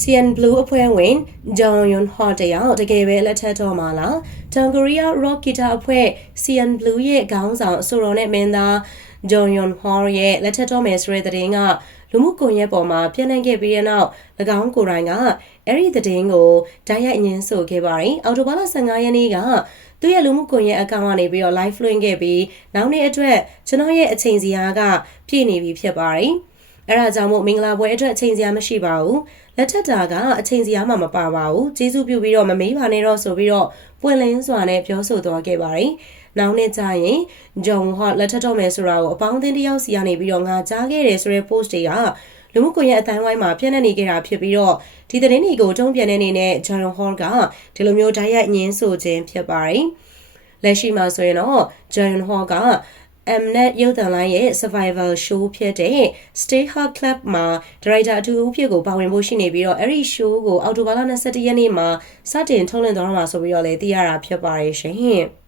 CN Blue အဖွဲ့ဝင် Jong Yun Ho တယောက်တကယ်ပဲလက်ထက်တော်မှာလားတောင်ကိုရီးယား rock guitar အဖွဲ့ CN Blue ရဲ့ခေါင်းဆောင်အဆိုတော်နဲ့မင်းသား Jong Yun Ho ရဲ့လက်ထက်တော်မယ်ဆိုတဲ့သတင်းကလူမှုကွန်ရက်ပေါ်မှာပြန့်နှံ့ခဲ့ပြီးတဲ့နောက်၎င်းကိုယ်တိုင်ကအဲ့ဒီသတင်းကိုဓာတ်ရိုက်ညင်းဆိုခဲ့ပါတယ်။အော်တိုဘာလ15ရက်နေ့ကသူ့ရဲ့လူမှုကွန်ရက်အကောင့်ကနေပြီးတော့ live လွှင့်ခဲ့ပြီးနောက်နေ့အတွက်ကျွန်တော်ရဲ့အချိန်စီအားကပြည့်နေပြီဖြစ်ပါတယ်။ အဲ့ဒါကြောင့်မို့မင်္ဂလာပွဲအတွက်အချိန်စရာမရှိပါဘူးလက်ထက်တာကအချိန်စရာမှမပါပါဘူးကျေးဇူးပြုပြီးတော့မမေးပါနဲ့တော့ဆိုပြီးတော့ပွင့်လင်းစွာနဲ့ပြောဆိုသွားခဲ့ပါတယ်နောက်နေ့ကျရင်ဂျုံဟော့လက်ထက်တော့မယ်ဆိုတာကိုအပေါင်းအသင်းတစ်ယောက်စီကနေပြီးတော့ငါကြားခဲ့တယ်ဆိုတဲ့ post တွေကလူမှုကွန်ရက်အတိုင်းဝိုင်းမှာပြန့်နှံ့နေကြတာဖြစ်ပြီးတော့ဒီသတင်းတွေကိုတုံ့ပြန်တဲ့အနေနဲ့ဂျွန်ဟော့ကဒီလိုမျိုးဓာတ်ရိုက်ညင်းဆိုခြင်းဖြစ်ပါတယ်လက်ရှိမှာဆိုရင်တော့ဂျွန်ဟော့က Mnet ရုပ်သံလိုင်းရဲ့ Survival Show ဖြစ်တဲ့ Stay Hot Club မှာဒါရိုက်တာအထူးအဖြစ်ကိုပါဝင်ဖို့ရှိနေပြီးတော့အဲ့ဒီ show ကိုအောက်တိုဘာလ22ရက်နေ့မှာစတင်ထုတ်လွှင့်သွားမှာဆိုပြီးတော့လည်းသိရတာဖြစ်ပါတယ်ရှင်။